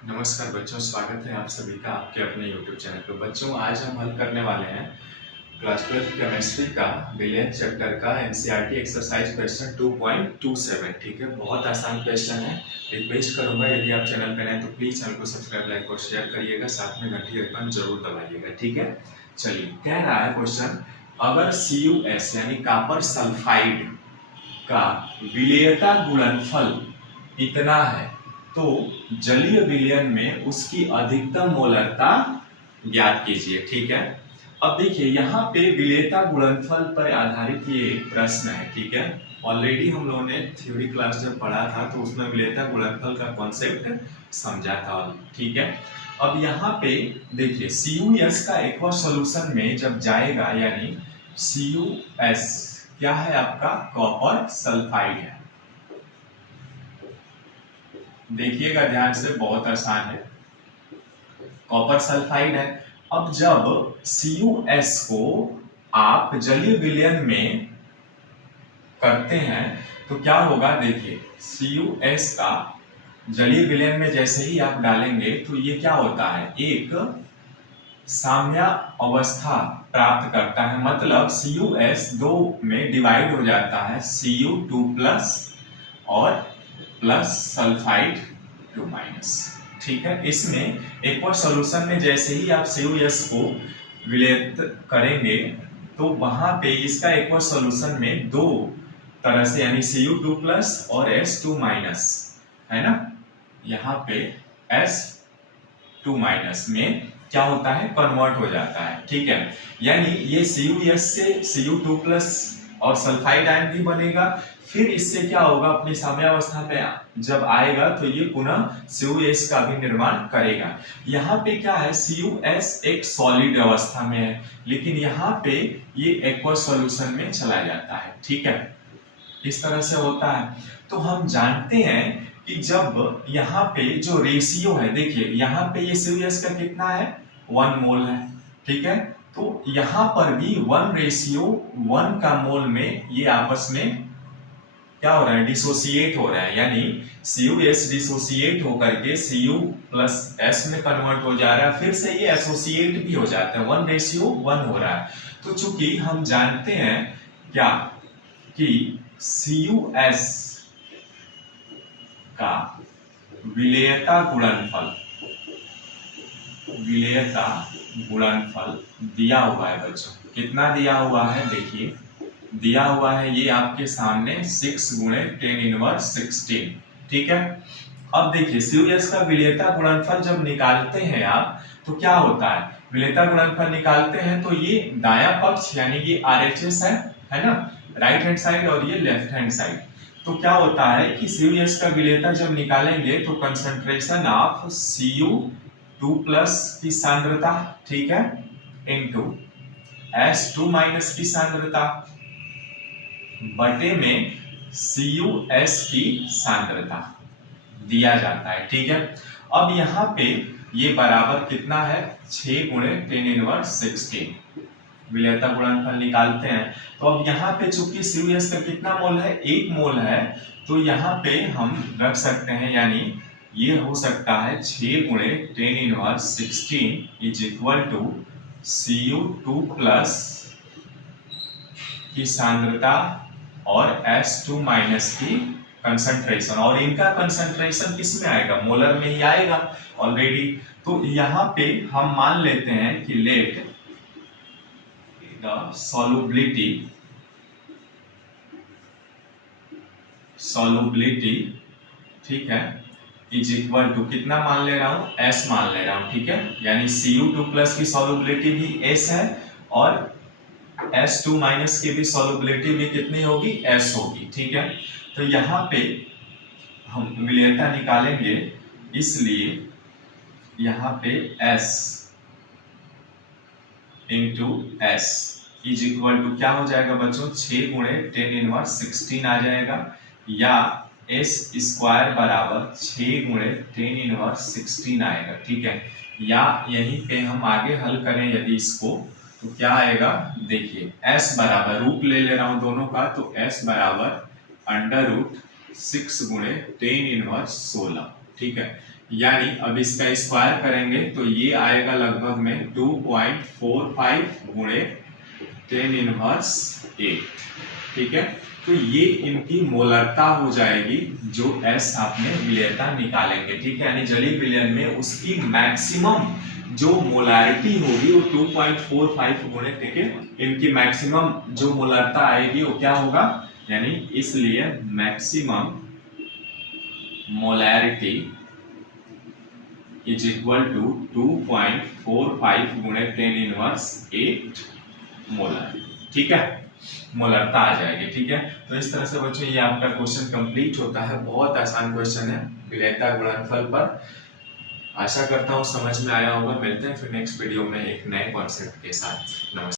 नमस्कार बच्चों, स्वागत है आप सभी का आपके अपने YouTube चैनल पर। बच्चों, आज हम हल करने वाले हैं क्लास 12 केमिस्ट्री का विलियन चैप्टर का एनसीईआरटी एक्सरसाइज क्वेश्चन 2.27। ठीक है, बहुत आसान क्वेश्चन है। रिक्वेस्ट करूंगा यदि आप चैनल पर नए तो प्लीज चैनल को सब्सक्राइब, लाइक और शेयर करिएगा, साथ में घंटी आइकन जरूर दबाइएगा। ठीक है, चलिए कह रहा है क्वेश्चन, अगर CuS यानी कॉपर सल्फाइड का विलेयता गुणनफल इतना है तो जलीय विलयन में उसकी अधिकतम मोलरता ज्ञात कीजिए। ठीक है, अब देखिए यहाँ पे विलेयता गुणनफल पर आधारित ये प्रश्न है। ठीक है, ऑलरेडी हम लोगों ने थ्योरी क्लास जब पढ़ा था तो उसमें विलेयता गुणनफल का कॉन्सेप्ट समझा था। ठीक है, अब यहाँ पे देखिए CuS का एक्वा सॉल्यूशन में जब जाएगा, यानी CuS क्या है आपका, कॉपर सल्फाइड है। देखिएगा ध्यान से, बहुत आसान है, कॉपर सल्फाइड है। अब जब CuS को आप जलीय विलयन में करते हैं तो क्या होगा, देखिए CuS का जलीय विलयन में जैसे ही आप डालेंगे तो ये क्या होता है, एक साम्य अवस्था प्राप्त करता है। मतलब CuS दो में डिवाइड हो जाता है, Cu2+ और प्लस सल्फाइड 2-। ठीक है, इसमें एक्वा सॉल्यूशन में जैसे ही आप CuS को विलयित करेंगे तो वहां पे इसका एक्वा सॉल्यूशन में दो तरह से, यानी Cu2+ और S2- है ना, यहाँ पे S2- में क्या होता है, कन्वर्ट हो जाता है। ठीक है, यानी ये CuS से Cu2+ और सल्फाइड आयन भी बनेगा, फिर इससे क्या होगा, अपनी साम्यावस्था में जब आएगा तो ये पुनः CuS का भी निर्माण करेगा। यहाँ पे क्या है, CuS एक सॉलिड अवस्था में है, लेकिन यहाँ पे ये एक्वा सॉल्यूशन में चला जाता है। ठीक है, इस तरह से होता है। तो हम जानते हैं कि जब यहाँ पे जो रेशियो है, देखिए यहाँ पे ये CuS का कितना है, 1 मोल है। ठीक है, तो यहाँ पर भी 1:1 का मोल में ये आपस में क्या हो रहा है, डिसोसिएट हो रहा है, यानी CuS डिसोसिएट होकर के Cu+S में कन्वर्ट हो जा रहा है, फिर से ये एसोसिएट भी हो जाता है, 1:1 हो रहा है। तो चूंकि हम जानते हैं क्या कि CuS का विलेयता गुणनफल दिया हुआ है बच्चों, कितना दिया हुआ है, देखिए दिया हुआ है ये आपके सामने 6 × 10⁻16। ठीक है, अब देखिए CuS का विलेयता गुणनफल जब निकालते हैं आप तो क्या होता है, विलेयता गुणनफल निकालते हैं तो ये दायां पक्ष यानी ये RHS है ना, राइट हैंड साइड, और ये लेफ्ट हैंड साइड। तो क्या होता है कि CuS का विलेयता जब निकालेंगे तो कंसंट्रेशन ऑफ Cu2+ की सांद्रता, ठीक है, इनटू S2- की सांद्रता बटे में CuS की सांद्रता दिया जाता है। ठीक है, अब यहाँ पे ये बराबर कितना है, 6 × 10⁻16 विलेयता गुणनफल निकालते हैं। तो अब यहाँ पे चूंकि CuS का कितना मोल है, 1 मोल है, तो यहाँ पे हम रख सकते हैं, यानी ये हो सकता है 6 × 10⁻16 = Cu2+ की सांद्रता और S2- की कंसंट्रेशन, और इनका कंसंट्रेशन किस में आएगा, मोलर में ही आएगा ऑलरेडी। तो यहाँ पे हम मान लेते हैं कि लेट द solubility, ठीक है, = कितना मान ले रहा हूं, S मान ले रहा हूं। ठीक है, यानी Cu2+ की सॉल्युबिलिटी भी S है और S2- की भी सॉल्युबिलिटी भी कितनी होगी, S होगी। ठीक है, तो यहाँ पे हम विलेयता निकालेंगे, इसलिए यहाँ पे S × S = क्या हो जाएगा बच्चों, 6 × 10⁻16 आ जाएगा, या S² बराबर 6 × 10⁻16 आएगा। ठीक है, या यहीं पे हम आगे हल करें यदि इसको, तो क्या आएगा, देखिए S बराबर, रूट ले रहा हूं दोनों का, तो S बराबर √6 × 10⁻16। ठीक है, यानी अब इसका स्क्वायर करेंगे तो ये आएगा लगभग में 2.45 गुणे 10⁻8। ठीक है, तो ये इनकी मोलरता हो जाएगी जो एस आपने विलेयता निकालेंगे। ठीक है, यानी जलीय विलयन में उसकी मैक्सिमम जो मोलारिटी होगी वो 2.45 गुणे, ठीक है, इनकी मैक्सिमम जो मोलरता आएगी वो क्या होगा, यानी इसलिए maximum molarity is equal to 2.45 गुणे 10⁻8 मोलर। ठीक है, मोलरता आ जाएगी। ठीक है, तो इस तरह से बच्चों ये आपका क्वेश्चन कंप्लीट होता है। बहुत आसान क्वेश्चन है विलेयता गुणनफल पर। आशा करता हूँ समझ में आया होगा। मिलते हैं फिर नेक्स्ट वीडियो में एक नए कॉन्सेप्ट के साथ। नमस्कार।